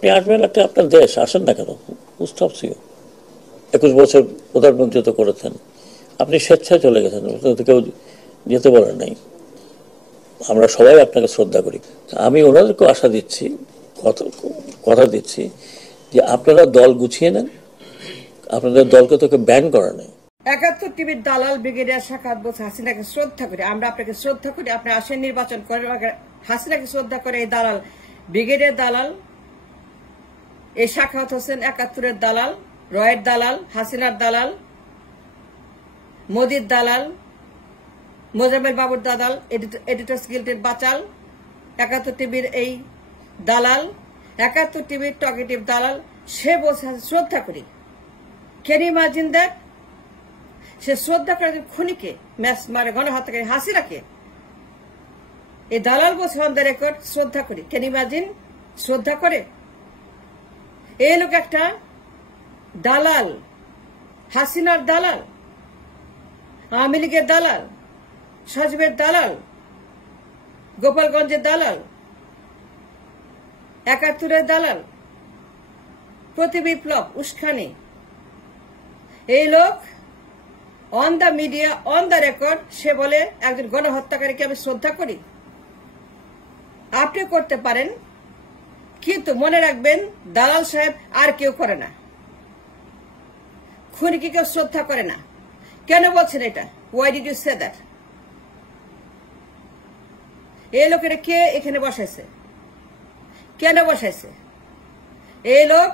আপনি আসবেন, একটা আপনার দেশ, আসেন না কেন? Stop you. 21 বছর প্রধানমন্ত্রী করেছেন, আপনি স্বেচ্ছায় চলে গেছেন, কেউ যেতে বলেন নাই। আমরা সবাই আপনাকে শ্রদ্ধা করি। আমি ওনাদেরকেও আশা দিচ্ছি, কথা দিচ্ছি যে আপনারা দল গুছিয়ে নেন, আপনাদের দলকে তো কেউ ব্যান করা নেই। 71 টিভির দালাল ব্রিগেডিয়ার শাখাওয়াত বলছে হাসিনাকে শ্রদ্ধা করি, আমরা আপনাকে শ্রদ্ধা করি, আপনি আসেন নির্বাচন করেন, হাসিনাকে শ্রদ্ধা করে এই দালাল ব্রিগেডিয়ার দালাল, এই শাখাওয়াত হোসেন 71-এর দালাল, রয়ের দালাল, হাসিনার দালাল, মোদির দালাল, মোজাম্মেল বাবুর দালাল, এডিটর্স গিল্ডের বাচাল, 71 টিভির এই দালাল, 71 টিভির টকেটিভ দালাল, সে বলছে শ্রদ্ধা করি। Can you imagine that? সে শ্রদ্ধা করে খুনিকে, ম্যাচ মারে গণহত্যাকারী হাসিনাকে, এই দালাল বলছে অন দ্য রেকর্ড শ্রদ্ধা করি। Can you imagine? শ্রদ্ধা করে। এই লোক একটা দালাল, হাসিনার দালাল, আওয়ামী লীগের দালাল, সজীবের দালাল, গোপালগঞ্জের দালাল, 71-এর দালাল, প্রতি বিপ্লব, উস্কানি। এই লোক on the media, on the record, সে বলে একজন গণহত্যাকারীকে আমি শ্রদ্ধা করি। আপনি করতে পারেন, কিন্তু মনে রাখবেন দালাল সাহেব আর কেউ করে না, খুনিকে কেউ শ্রদ্ধা করে না। কেন বলছেন এটা? Why did you say that? এই লোকেরা কে এখানে বসাইছে? কেন বসাইছে? এই লোক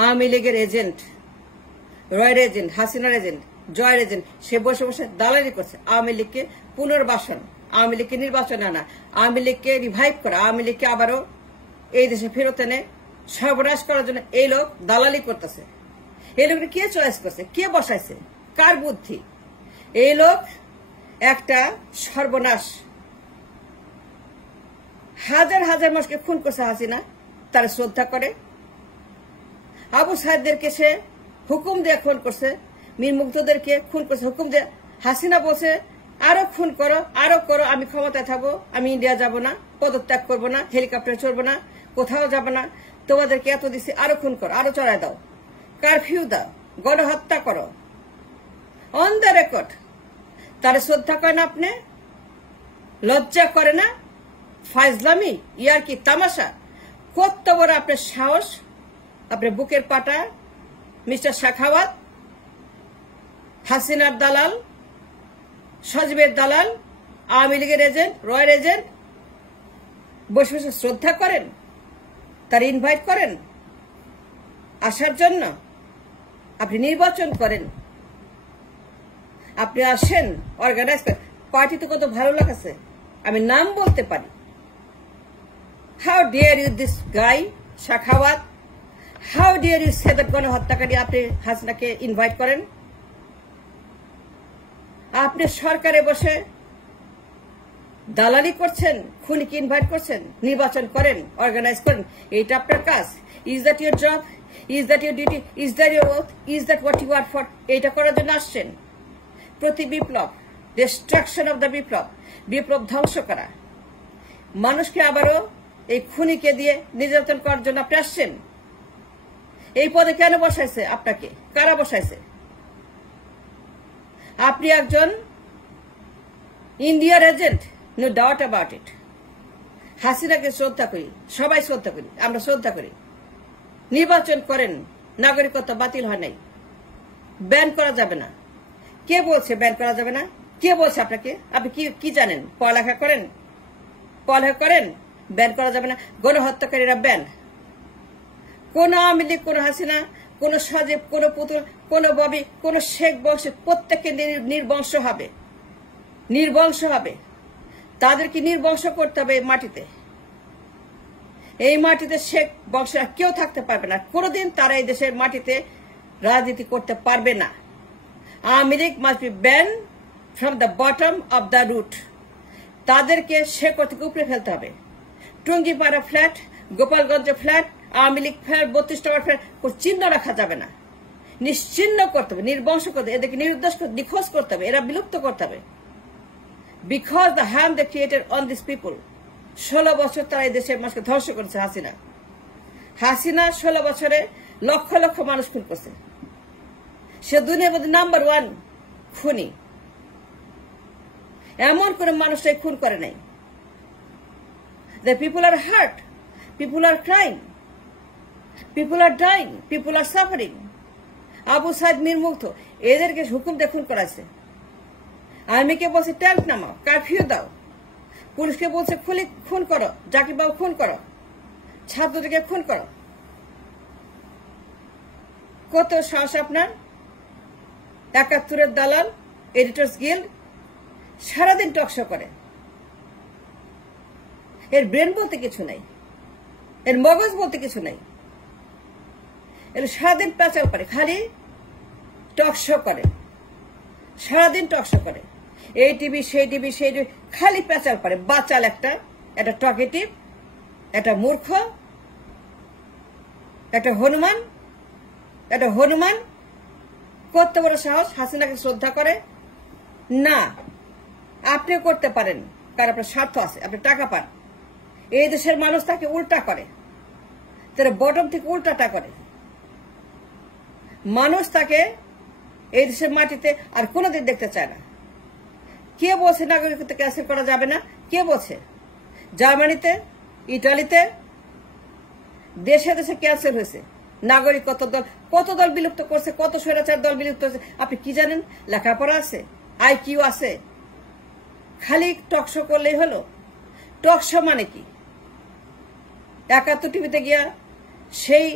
আওয়ামী লীগের এজেন্ট, রয়ের এজেন্ট, হাসিনার এজেন্ট, জয়ের এজেন্ট। সে বসে বসে দালালি করছে আওয়ামী লীগকে পুনর্বাসন, আওয়ামী লীগকে নির্বাচন আনা, আওয়ামী লীগকে রিভাইভ করা, আওয়ামী লীগকে আবারও এই দেশে ফেরত এনে সর্বনাশ করার জন্য এই লোক দালালি করতেছে। এই লোকটা কে চয়েস করছে? কে বসাইছে? কার বুদ্ধি? এই লোক একটা সর্বনাশ। হাজার হাজার মানুষকে খুন করছে হাসিনা, তারা শ্রদ্ধা করে। আবু সাইদদেরকে সে হুকুম দিয়ে খুন করছে, মীর মুগ্ধদেরকে খুন করছে হুকুম দিয়ে। হাসিনা বলছে আরো খুন করো, আরো করো, আমি ক্ষমতায় থাকবো, আমি ইন্ডিয়া যাব না, পদত্যাগ করবো না, হেলিকপ্টারে চড়বো না, কোথাও যাব না, তোমাদেরকে এত দিচ্ছি, আরো খুন করো, আরো চড়াই দাও, কারফিউ দাও, গণহত্যা করো। On the record. তারা শ্রদ্ধা করেন আপনি? লজ্জা করে না? ফাইজলামি, ইয়ার কি তামাশা? কত বড় আপনার সাহস, আপনার বুকের পাটা মিস্টার শাখাওয়াত, হাসিনার দালাল, সজীবের দালাল, আওয়ামী লীগের এজেন্ট, রয়ের এজেন্ট, বসে বসে শ্রদ্ধা করেন, তার ইনভাইট করেন আসার জন্য। আপনি নির্বাচন করেন, আপনি আসেন, অর্গানাইজ করেন। পার্টি তো কত ভালো লাগাছে, আমি নাম বলতে পারি। How dare you this guy Shakhawat, how dare you say that গণহত্যাকারী আপনি হাসিনাকে ইনভাইট করেন? আপনি সরকারে বসে দালালি করছেন, খুনিকে ইনভাইট করছেন, নির্বাচন করেন, অর্গানাইজ করেন। এইটা আপনার কাজ? Is that your job? Is that your duty? Is that your oath? Is that what you are for? এইটা করার জন্য আসছেন? প্রতি বিপ্লব, ডিস্ট্রাকশন অব দ্য বিপ্লব, বিপ্লব ধ্বংস করা, মানুষকে আবারও এই খুনিকে দিয়ে নির্যাতন করার জন্য আপনি আসছেন? এই পদে কেন বসাইছে আপনাকে? কারা বসাইছে? আপনি একজন ইন্ডিয়ার agent, no doubt about it. হাসিনাকে শ্রদ্ধা করি, সবাই শ্রদ্ধা করি, আমরা শ্রদ্ধা করি। নির্বাচন করেন, নাগরিকত্ব বাতিল হয় নাই, ব্যান করা যাবে না। কে বলছে ব্যান করা যাবে না? কে বলছে আপনাকে? আপনি কি জানেন? পড়ালেখা করেন? পড়ালেখা করেন? ব্যান করা যাবে না। গণহত্যাকারীরা ব্যান। কোন আওয়ামী লীগ, কোন হাসিনা, কোন সজীব, কোন পুতুল, কোন ববি, কোন শেখ বংশ, প্রত্যেককে নির্বংশ হবে, নির্বংশ হবে। তাদেরকে নির্বংশ করতে হবে এই মাটিতে। এই মাটিতে শেখ বংশের কেউ থাকতে পারবে না, কোনোদিন তারা এই দেশের মাটিতে রাজনীতি করতে পারবে না। Awami League must be ban from the bottom of the root. তাদেরকে শেখ থেকে উপরে ফেলতে হবে। টুঙ্গিপাড়া ফ্ল্যাট, গোপালগঞ্জে ফ্ল্যাট, আওয়ামী লীগ ফ্ল্যাট, 32 টাকার ফ্ল্যাট চিহ্ন রাখা যাবে না, নিশ্চিহ্ন করতে হবে, নির্বংশ করতে হবে, এদেরকে নির্দোষ নিখোঁজ করতে হবে, এরা বিলুপ্ত করতে হবে। Because the harm they created on this people. 16 বছর তারা এই দেশের মানুষকে ধ্বংস করেছে হাসিনা। হাসিনা 16 বছরে লক্ষ লক্ষ মানুষ খুন করছে। সে দুনিয়ার মধ্যে নাম্বার 1 খুনি। এমন কোন মানুষটাই খুন করে নাই। The people are hurt, people are crying, people are dying, people are suffering. Abu Saeed Mir মুগ্ধ এদেরকে হুকুম দিয়ে খুন করাইছে। আর্মিকে বলছে ট্যাঙ্ক নামাও, কারফিউ দাও, পুলিশকে বলছে খুন করো, জাকির বাবু খুন করো, ছাত্রদেরকে খুন করো। কত সাহস আপনার! 71-এর দালাল, এডিটর্স গিল্ড সারাদিন টকশো করে। এর ব্রেন বলতে কিছু নাই, এর মগজ বলতে কিছু নাই। এর সারাদিন পেঁচাল করে, খালি টকশো করে, সারাদিন টকশো করে। এই টিভি সেই টিভি সেই টিভি, খালি পেঁচাল করে। বাচাল একটা টকেটিভ, একটা মূর্খ, একটা হনুমান। কত বড় সাহস! হাসিনাকে শ্রদ্ধা করে না। আপনিও করতে পারেন, কারণ আপনার স্বার্থ আছে, আপনি টাকা পান। এই দেশের মানুষ তাকে উল্টা করে, তারা বটম থেকে উল্টাটা করে। মানুষ তাকে এই দেশের মাটিতে আর কোনোদিন দেখতে চায় না। কে বলছে নাগরিকত্ব ক্যান্সেল করা যাবে না? কে বলছে? জার্মানিতে, ইটালিতে, দেশে দেশে ক্যান্সেল হয়েছে। নাগরিকত্ব দল কত দল বিলুপ্ত করছে, কত স্বৈরাচার দল বিলুপ্ত হয়েছে। আপনি কি জানেন? লেখাপড়া আছে, IQ আছে, খালি টকশো করলেই হলো। টকশো মানে কি? 71 টিভিতে গিয়া সেই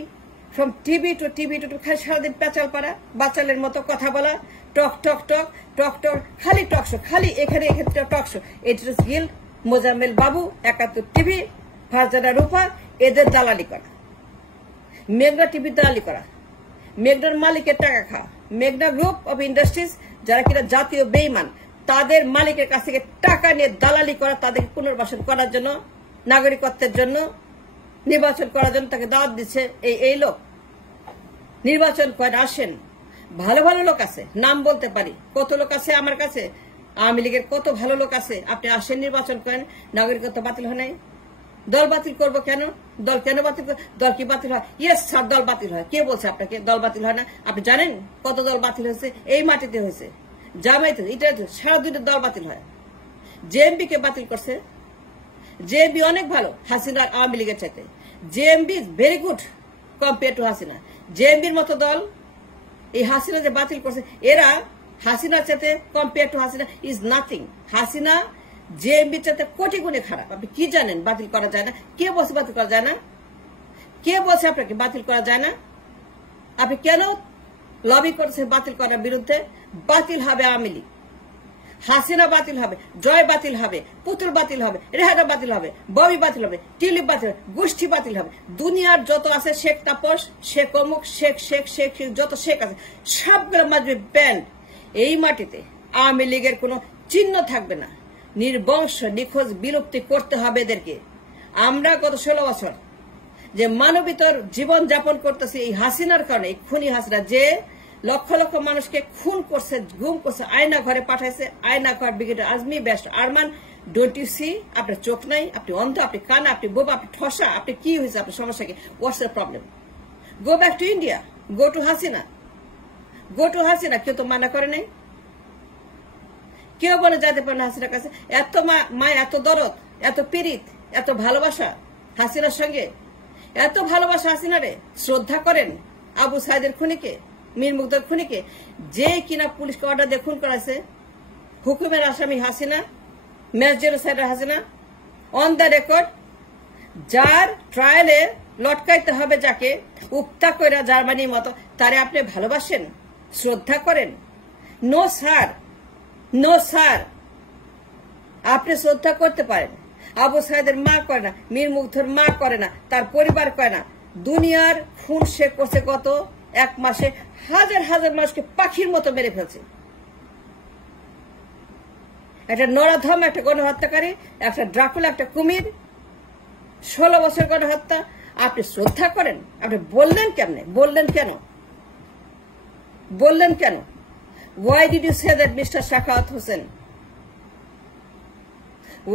ফ্রম টিভি টু খালি সারাদিন পেঁচাল পাড়া, বাচালের মতো কথা বলা, টক টক টক টক টক, খালি টকশো, খালি এখানে টকশো। এডিটর্স গিল্ড, মোজাম্মেল বাবু, 71 টিভি, ফারজানা রূপা, এদের দালালি করা, মেঘনা টিভি দালালি করা, মেঘনার মালিকের টাকা খাওয়া, মেঘনা গ্রুপ অফ ইন্ডাস্ট্রিজ যারা কিনা জাতীয় বেইমান, তাদের মালিকের কাছ থেকে টাকা নিয়ে দালালি করা, তাদেরকে পুনর্বাসন করার জন্য, নাগরিকত্বের জন্য, নির্বাচন করার জন্য তাকে দাওয়াত দিচ্ছে। এই লোক নির্বাচন করেন, আসেন। ভালো ভালো লোক আছে, নাম বলতে পারি। কত লোক আছে আমার কাছে, আওয়ামী লীগের কত ভালো লোক আছে। আপনি আসেন, নির্বাচন করেন, নাগরিকত্ব বাতিল হয় নাই। দল বাতিল করবো কেন? দল কেন বাতিল? দল কি বাতিল হয়? ইয়েস স্যার, দল বাতিল হয়। কে বলছে আপনাকে দল বাতিল হয় না? আপনি জানেন কত দল বাতিল হয়েছে? এই মাটিতে হয়েছে, জামাইতে, এটা সারা 2টা দল বাতিল হয়। জেএমবি কে বাতিল করছে। জেএমবি অনেক ভালো হাসিনা আওয়ামী লীগের চাইতে। JMB very good compare to Hasina. জেএমবির মতো দল এই হাসিনা যে বাতিল করছে, এরা হাসিনার চাইতে compare to Hasina is nothing. Hasina জেএমবির চাইতে কোটি গুণে খারাপ। আপনি কি জানেন বাতিল করা যায় না? কে বলছে বাতিল করা যায় না? কে বলছে আপনাকে বাতিল করা যায় না? আপনি কেন লবি করছেন বাতিল করার বিরুদ্ধে? বাতিল হবে আওয়ামী লীগ, হাসিনা বাতিল হবে, জয় বাতিল হবে, পুতুল বাতিল হবে, রেহানা বাতিল হবে, ববি বাতিল হবে, টিলিপ বাতিল হবে, গোষ্ঠী বাতিল হবে। দুনিয়ার যত আছে শেখ তাপস, শেখ অমুক, শেখ শেখ শেখ যত শেখ আছে সবগুলো মাঝে ব্যান্ড। এই মাটিতে আওয়ামী লীগের কোনো চিহ্ন থাকবে না। নির্বংশ নিখোঁজ বিলুপ্তি করতে হবে এদেরকে। আমরা গত 16 বছর যে মানবিতর জীবন যাপন করতেছি এই হাসিনার কারণে, এই খুনি হাসিনা যে লক্ষ লক্ষ মানুষকে খুন করছে, গুম করছে, আয়না ঘরে পাঠাইছে। আয়না ঘর ব্রিগেডিয়ার আজমি, বেস্ট আরমান, ডোন্ট ইউ সি? আপনার চোখ নাই, আপনি অন্ধ, আপনি কানা, আপনি বোবা, আপনি ঠসা, আপনি কি হয়েছে? আপনার সমস্যা কি? What's the problem? Go back to India, go to Hasina, go to Hasina. কেউ তো মানা করে নাই, কেউ বলে যেতে পারে না হাসিনার কাছে। এত মা, এত দরদ, এত পীড়িত, এত ভালোবাসা হাসিনার সঙ্গে, এত ভালোবাসা হাসিনারে। শ্রদ্ধা করেন আবু সাইদের খুনিকে, মীর মুগ্ধর খুনিকে, যে কিনা পুলিশকে অর্ডার দিয়ে খুন করাছে। হুকুমের আসামি Hasina, mass genocider Hasina, on the record. যার ট্রায়ালে লটকাইতে হবে, যাকে উপতা কইরা জার্মানির মতো, তারে আপনি ভালোবাসেন, শ্রদ্ধা করেন? No sir, no sir. আপনি শ্রদ্ধা করতে পারেন, আবু সাইদের মা করে না, মীর মুগ্ধর মা করে না, তার পরিবার করে না। দুনিয়ার খুন সে করছে কত? 1 মাসে হাজার হাজার মানুষকে পাখির মতো মেরে ফেলছে। একটা নরাধম, একটা গণহত্যাকারী, একটা ড্রাকুলা, একটা কুমির, 16 বছর গণহত্যা। আপনি শ্রদ্ধা করেন? আপনি বললেন কেমনে? বললেন কেন? বললেন কেন? Why did you say that, Mr. Shakawat Hussain?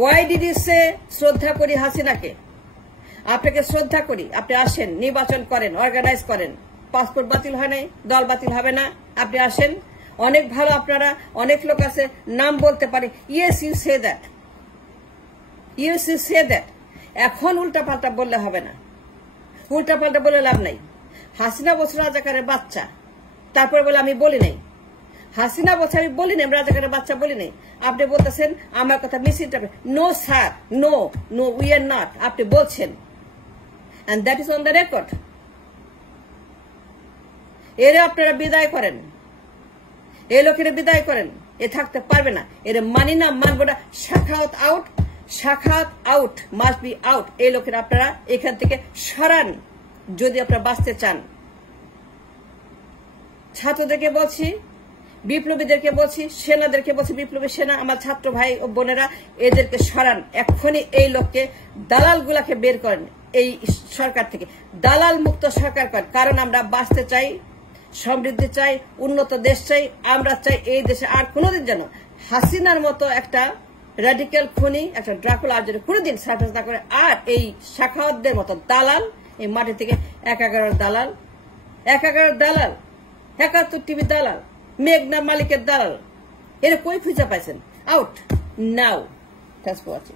Why did you say শ্রদ্ধা করি হাসিনাকে? আপনাকে শ্রদ্ধা করি, আপনি আসেন, নির্বাচন করেন, অর্গানাইজ করেন। পাসপোর্ট বাতিল হয় নাই, দল বাতিল হবে না, আপনি আসেন। অনেক ভালো, আপনারা অনেক লোক আছে নাম বলতে পারে। Yes, you say that, yes you say that. এখন উল্টাপাল্টা বললে হবে না, উল্টাপাল্টা বলে লাভ নাই। হাসিনা বছর রাজাকারের বাচ্চা, তারপরে বলে আমি বলি নাই। হাসিনা বছর আমি বলি নাই, রাজাকারের বাচ্চা বলি নাই। আপনি বলতেছেন আমার কথা misinterpret. No sir, no no, we are not. আপনি বলছেন, and that is on the record. এর আপনারা বিদায় করেন, এই লোকের বিদায় করেন। এ থাকতে পারবে না, এর মানি না, মানবো না। Shakhawat out, Shakhawat out, must be out. এই লোকের আপনারা এখান থেকে সরান যদি আপনারা বাঁচতে চান। ছাত্রদেরকে বলছি, বিপ্লবীদেরকে বলছি, সেনাদেরকে বলছি, বিপ্লবী সেনা, আমার ছাত্র ভাই ও বোনেরা, এদেরকে সরান এক্ষুনি। এই লোককে, দালাল গুলাকে বের করেন এই সরকার থেকে, দালাল মুক্ত সরকার করেন। কারণ আমরা বাঁচতে চাই, সমৃদ্ধি চাই, উন্নত দেশ চাই। আমরা চাই এই দেশে আর কোনোদিন যেন হাসিনার মতো একটা র্যাডিক্যাল খুনি, একটা ড্রাকুলা আর যেন কোনোদিন সার্ফেস না করে। আর এই শাখাওয়াতদের মতো দালাল এই মাটি থেকে 11 দালাল, 11 দালাল, 71 টিভি দালাল, মেঘনা মালিকের দালাল, এরা কই খুঁজে পাইছেন? Out now. Thanks for watching.